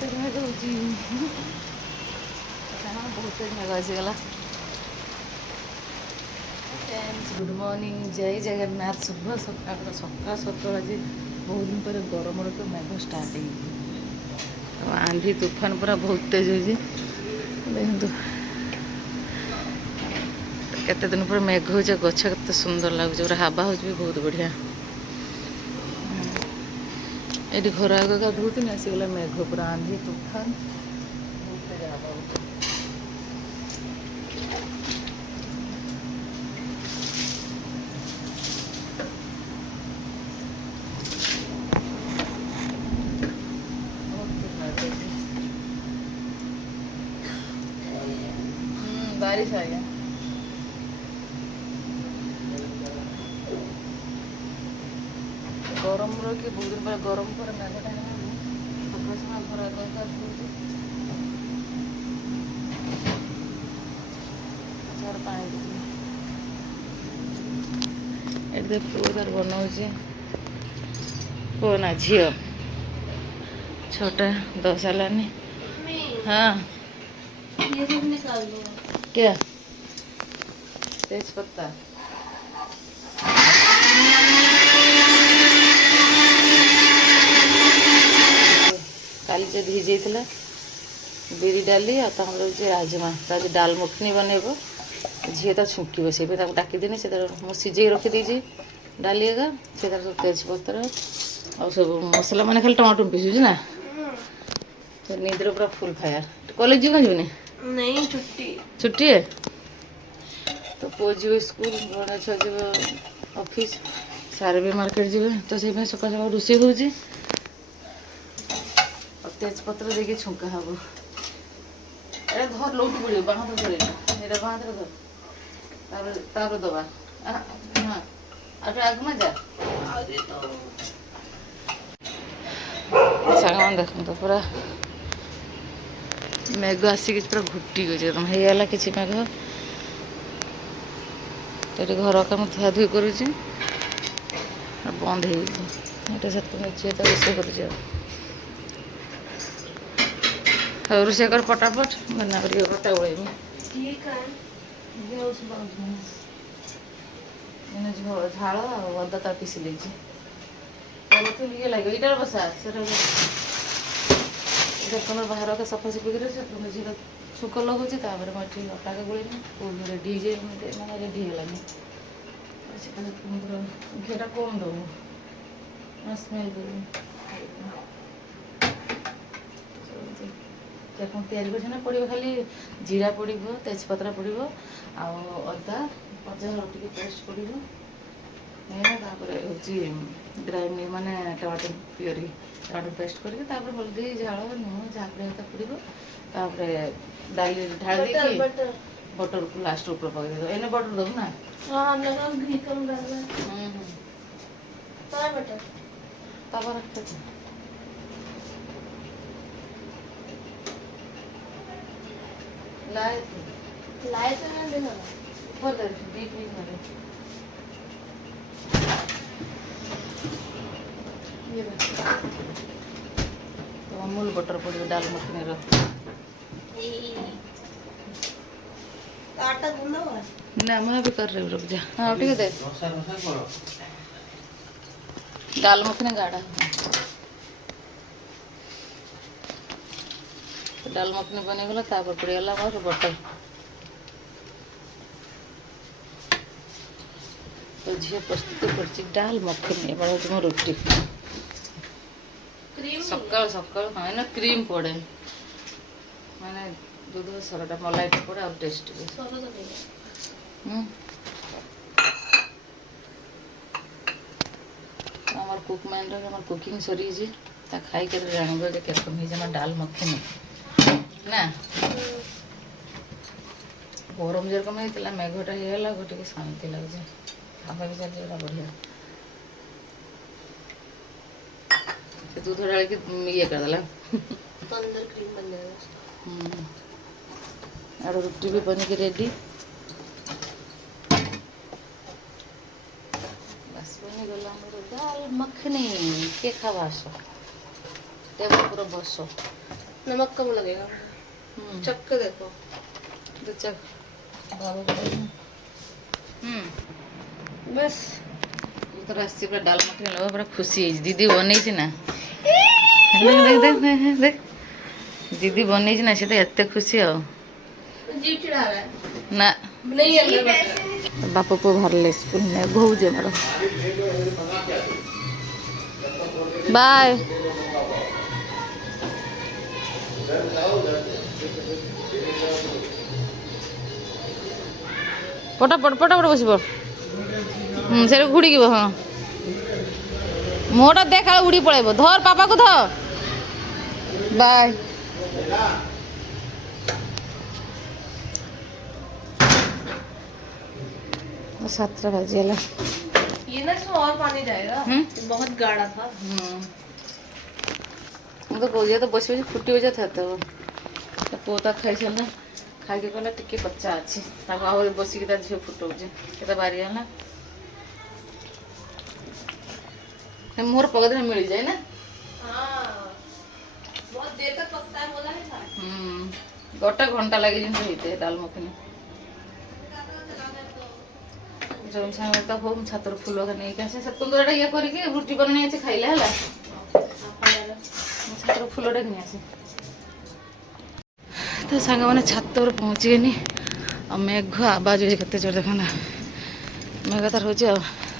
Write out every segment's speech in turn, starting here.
तेज मेघ होची बहुत तेज मेघ आसीगला। गुड मॉर्निंग, जय जगन्नाथ। शुभ सकाळ सकाळ सकाळ आज बहुत दिन पर गरम तो मेघ स्टार्ट हो आंधी तूफान पूरा बहुत तेज हो देखु केते दिन पर मेघ हो गछ केते सुंदर लगुच पूरा हवा हो बहुत बढ़िया। ये घर आगे गाधुन आसीगला मेघ पूरा आंधी तूफान बहुत तेज हवा हो। बारिश आ गया। गरम रही बहुत दिन पर गरम पर मेघटा घर पानी पुअर बनाऊे पुना झी छोटा 10 सालानी। हाँ ये सब निकाल दो। क्या तेज पत्ता काली जो भिजे बिरी डाली राजमा डाल मखनी बनइब झी तो छुंक से डाक देनी से सीझे रखीदी डाली एगा से सब तेजपत्र और सब मसला मैंने खाली टमाटो पीसुच ना तो निद्र पूरा फुल फायर। कॉलेज जीवन जीवनी नहीं छुट्टी छुट्टी है तो पुओ जी स्कूल बड़ा छुआ जी ऑफिस सारे भी मार्केट जी तो से सका सका रोषे हो तेजपत्र देखिए छुंका हम ए धर लौट पड़े बाँध धर बाँध धर दबा हाँ आग में जा सांग देखते पूरा मेघ आसिक पूरा घुटी गई एकदम होगा कि मेघ तो घर काम धुआ धुई करुच्ची बंद हो रोषे कर रोषे कर पटापट बना कर कटा उड़ेमी झाड़ अदा तार पीसी देती ये लगे इटार बसा देखो बाहर का सफा सफी कर झील शुक लगुच मुझे अटा के गोल रेडी मैंने रेडी होलानी घीटा कम दबू स्मेल कर तैयारी कर पड़ो खाली जीरा पड़ो तेजपत्र पड़ो आदा कचा टे पेस्ट पड़ो हूँ ग्राइंड माने टमाटो प्योरी टमाटो पेस्ट करके हल्दी झाल लुण जहाँ पड़े डाली ढाल बटर को लास्ट ऊपर पकड़ एने बटर दब ना। हाँ हमने कहा घी कम डालना है बटर तवा रख लाए तो मैं देखा बोल बीच बीच में तो अमूल बटर पड़ो दाल मखनी आटा गूंदा हुआ ना मैं भी कर रही रुक जा। हाँ ठीक है दाल मखनी गाढ़ा तो दाल मखनी बनीगला पड़गला और बटर तो झील प्रस्तुत कर दाल मखनी एबार मो रुटी सकाल सकाल हाँ ना क्रीम पड़े माने दूध सरटा मलाई पड़े और टेस्ट हमार कुक मैन हमार कुकिंग सरी खाई कर जानवर के दाल मखनी ना गरम जेरकम होता मेघटा होगा गोटे शांति लगे हवा भी चलती बढ़िया दूध डाल के ये करदेला तो अंदर क्रीम बन जाएगा। और रोटी भी बन के रेडी बस बनी गला दाल मखनी के खावा टेबल पूरा बस नमक कम लगेगा। चख के देखो। तो चल बाबू बस उतर आसी पूरा डाल मखनी लगा पूरा खुशी है दीदी बनै ना देख देख देख देख देख दीदी बनै ना से तो एते खुशी हो जीभ चिढ़ा रहा है। ना नहीं है बाप को बाहर स्कूल में घोजे मारो बाय पटापट पटापट बस से घुड़ी हाँ मोटा देख उड़ी पड़ेब धर पापा को धर बाय सातटा बजेला ये ना इसमें और पानी जाएगा। बहुत गाढ़ा था। ମୁଁ ତ କହୁଛି ତ ବସି ବସି ଫୁଟି ବଜା ଥାଏ ତ ପୁଅ ତ ଖାଇସାରିଲା ଖାଇକି କହିଲା ଟିକେ କଚା ଅଛି ତାକୁ ଆହୁରି ବସିକି ତା ଝିଅ ଫୁଟଉଛି କେତେ ବାରି ହେଲା ମୋର ପଗଦିନ ମିଳିଯାଏ ନା बहुत देर तक पकता है बोला है था। गोटे घंटा लगे जिन होते दाल मखनी जो सामने हो छातर फुल नहीं आसे से तुम तो ये करके रुटी बना आसे खाइले हला छातर फुलटा कि आसे तो सांग मैंने छात पर पहुँची गनी और मेघ आवाज हो कते जोर देखा ना मेघ तार हो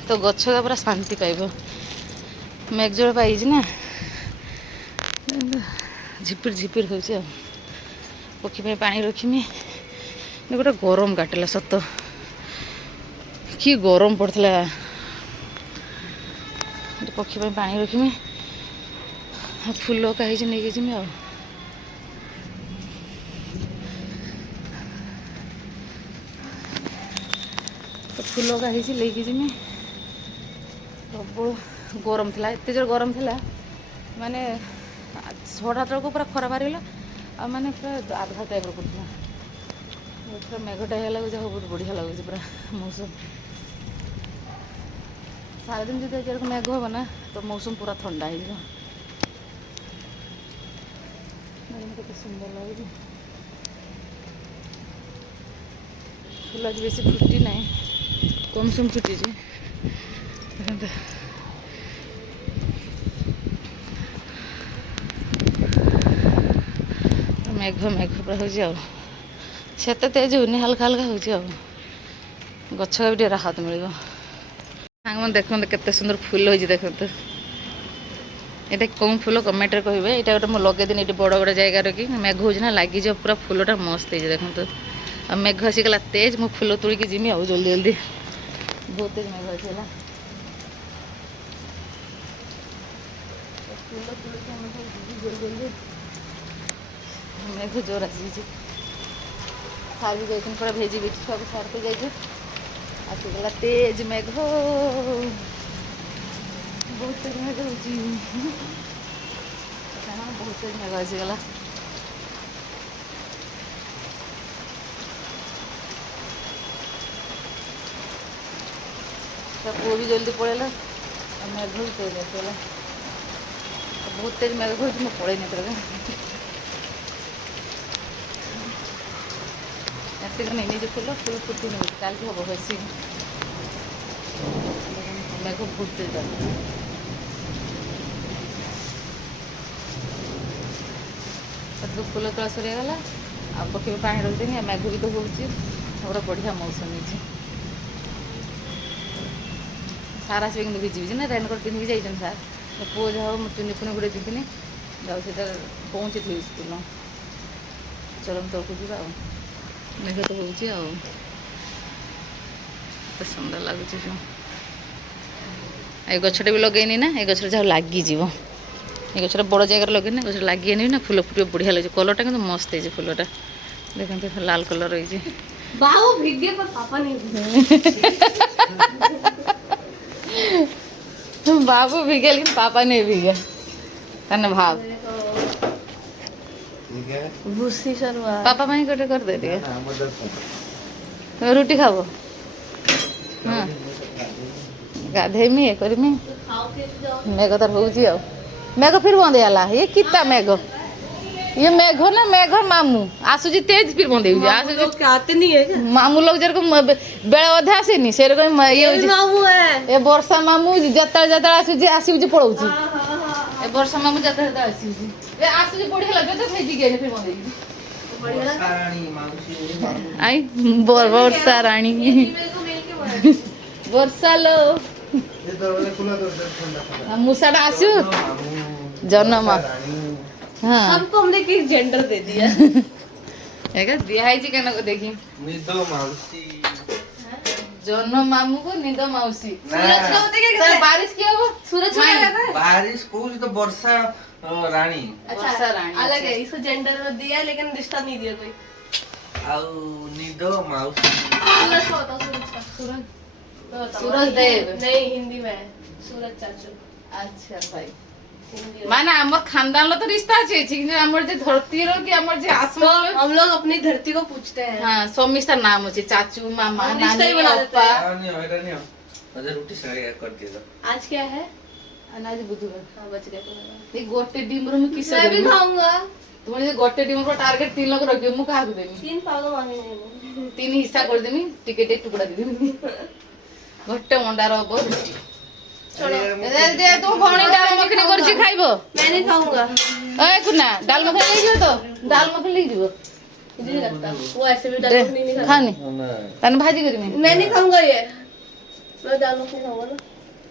तो गछ का पूरा शांति पाइब मेघ जोड़ पाई ना झिपिर झिपिर हो पक्षी पानी रखीमी गोटे गरम काटिला सत कि गरम पड़ता पक्षी पानी रखीमी फुल कहीं नहीं जीमी आ तो फुल कहीं लेकिन जीमी प्रबल गरम थी एत जोर गरम थी माने 6टा तक पूरा खरा बाहरीगला आ माने पूरा आधा टाइप पड़ता पूरा मेघटा है लगे बहुत बढ़िया लगे पूरा मौसम सारा दिन जो मेघ हम ना तो मौसम पूरा ठंडा हो कत सुंदर लगे फुल आज बेसी फुटी ना कम सम फुटी मेघ मेघ पूरा हो सेते तेज होनी हल्का हल्का हो गछ भी टे राहत मिल सांग मैंने देखते केते सुंदर फुल हो देखते ये कौन फुल कमेंट रे कहे ये गोटे मुझे लगे दिन ये बड़ बड़ जगार कि मेघ हो लगी पूरा फुलटा मस्त है देखते आ मेघ आसीगला तेज मु फुल तोड़िकी जीमी आ जल्दी जल्दी बहुत तेज मेघ आसीगला जल्दी जल्दी मेघ जोर आसी सार भी जाइए पूरा भेजी भेजी सब सारते जाइए आसीगला तेज मेघ बहुत तेज मेघ हो बहुत तेज मेघ आसीगला पुओ भी जल्दी पड़ेगा मेघ भी तेज आसगला बहुत तेज मेघ हो पड़े नहीं तरह शीघ्र नहीं जो फुल फुल फुटी नहीं कल हम बेसी मेघ बहुत तेज फुल तला सरीगला आ पक्षी भी पानी रखदेनी मेघ भी तो होगा बढ़िया मौसम है सार आस भिजी ना रेनकोट पिंधिक जाइए सार पुओ जहाँ चुनी पुणी गुड़े दीदी जाऊ पहुँची थी स्कूल चरम तौक जा मेघ तो हो सुंदर लगुच ये गछटे भी लगेनी ना ये गछटे जहाँ लगी ये गछटा बड़ जगह लगे ना गछ लगे ना फुल फुटे बढ़िया लगे कलरटा कि मस्त है फुलटा देखते लाल कलर रही बाबू भीगे लेकिन पापा नहीं भीगे तने भाव भूसी सरवा पापा माई गोटे कर दे दिए रुटी खाबो हाँ गाधेमी ये करमी मेघ तार हो मेघ फिर बंद है ये कितना मेघ ये मेघो ना मेघो मामू आसुजी तेज फिर बंदे आसुजी लोग क्या आते नहीं है क्या? मामू लोग जेरकम बेले अधे आसेनी सेरकम ये ये मामू है। ए वर्षा मामू जतरा जतरा आसुजी आसुजी पळौची हाँ। ए वर्षा मामू जतरा जतरा आसुजी ए आसुजी बढ़िया लगे तो भेजी गेने फिर बंदे बढ़िया ना? साराणी मावशी आई वर्षा रानी मेरे को मिल के बोला। वर्षा लो हे दरवाजा खुला तो ठंडा मुसाडा आसु मामू जन्म राणी हां सबको हमने एक जेंडर दे दिया। एगा दिहाई जी केना को देखी निदो मावशी जन्म मामू को निदो मौसी सूरज का होते क्या सर कहते हैं? बारिश की हो सूरज को क्या कहते हैं? बारिश को तो वर्षा राणी अच्छा रानी, अलग अच्छा। है, इसको जेंडर दिया है लेकिन रिश्ता नहीं दिया कोई। आउ निदो मावशी सूरज का बताओ, सूरज का। सूरज तो बताओ। सूरज देव। नहीं, हिंदी में है सूरज चाचू। अच्छा भाई हिंदी में। माने हमर खानदान लो तो रिश्ता छे ठीक जे हमर जे धरती रो कि हमर जे तो आसमान हम लोग अपनी धरती को पूछते हैं। हां सोमिस्ता नाम होचे चाचू मामा हम रिश्ता नानी ही बना देते अप्पा हैं। नहीं होएगा नहीं अरे रोटी सड़े कर दिया आज क्या है? अनाज बुधवार हाँ बच गया तुम्हारा। ये गोटे डिमरो में किस मैं भी खाऊंगा। तुम्हारे गोटे डिमरो टारगेट 3 लोग रखियो मु काहा देनी 3 पाव मांगेंगे। 3 हिस्सा कर देनी टिकट एक टुकड़ा दे देनी गोटे अंडा रो बोल छोड़ो। दे तू भौणी डाल मखनी करछि खाइबो मैं नहीं खाऊंगा। ए कुना डाल मखनी ले जियो तो डाल मखनी ले जियो मुझे नहीं लगता वो ऐसे भी दाल दे मखनी नहीं खाता। खानी ना तन भाजी करी मैं मैं नहीं खाऊंगा ये। मैं दाल मखनी खाऊंगा ना।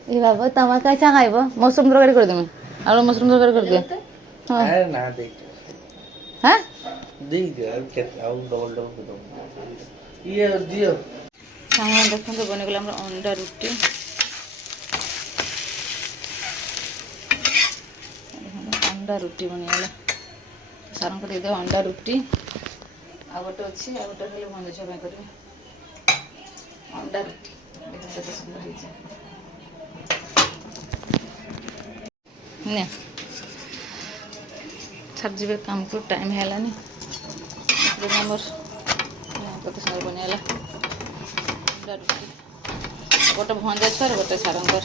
ए बाबा तमा काय सांगाइबो मशरूम तरकारी कर दे मैं आलू मशरूम तरकारी कर दे लगता है? हां अरे ना देख हां देख दे अब क्या आउ डबल डबल दो ये दियो सामान देखन तो बने गेल हमरा अंडा रोटी अंडा रोटी बनी गेल सारन को दे दे अंडा रोटी आ गोटे अछि आ गोटे खाली भंज छबे करबे अंडा रोटी देखो केते सुंदर हिचे ने छर जीवे काम को टाइम हेलानी इसलिए हमर कते सुंदर बनेला अंडा रोटी गोटे भंजा छर गोटे सारंकर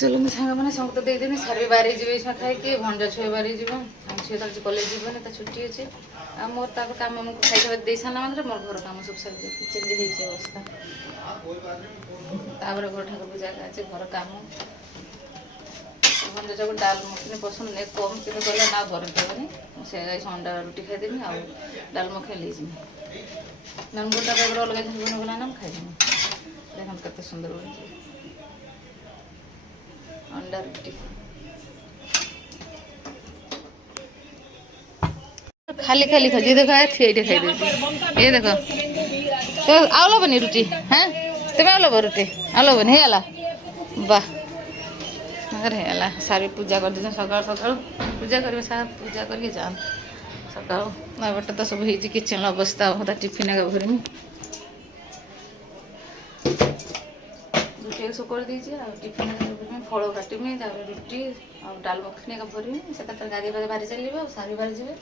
चलो मैं सांग मैंने सब तो दे देनी सारे बारी जीवे इसमें खाई के भंजा छुए बारी जीव हम छुए तर कॉलेज जीवन तो छुट्टी अच्छे आ मोर ताको काम हमको खाई दे साना मात्र मोर घर काम सब सर किचन जे हेची अवस्था तापर घर ठाकुर पूजा আছে घर काम भंजा जब डाल मखनी पसंद नहीं कम किलो कहले ना घर देबनी से अंडा रोटी खाई देबी आ डाल मखनी ले जिमी नन गोटा टाइप रो लगा बन बना नाम खाई देबी देखन कते सुंदर बन अंडा रोटी खाली खाली खा जी देखो ये खाई दे ये देखो तो आवलो बनी रोटी हैं तुम्हें आवलो रोटी आवलो बनी हे आला वाह मगर हे आला सारी पूजा कर दे सकाळ सकाळ पूजा करबे सारा पूजा करके जान सकाळ ना बट तो सब हेजी किचन अवस्था होता टिफिन का भरमी रोटी सब कर दीजिए और टिफिन में फल काटमी रुटी और डाल मखनी का भरमी से गाड़ी बाहरी चलिए और सारी बाहरी जाए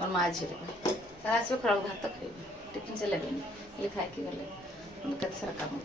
और माँ झील सारा आसवे खड़ा भात खाइबे टिफिन से लेबे ये खाए के गले कत सारा काम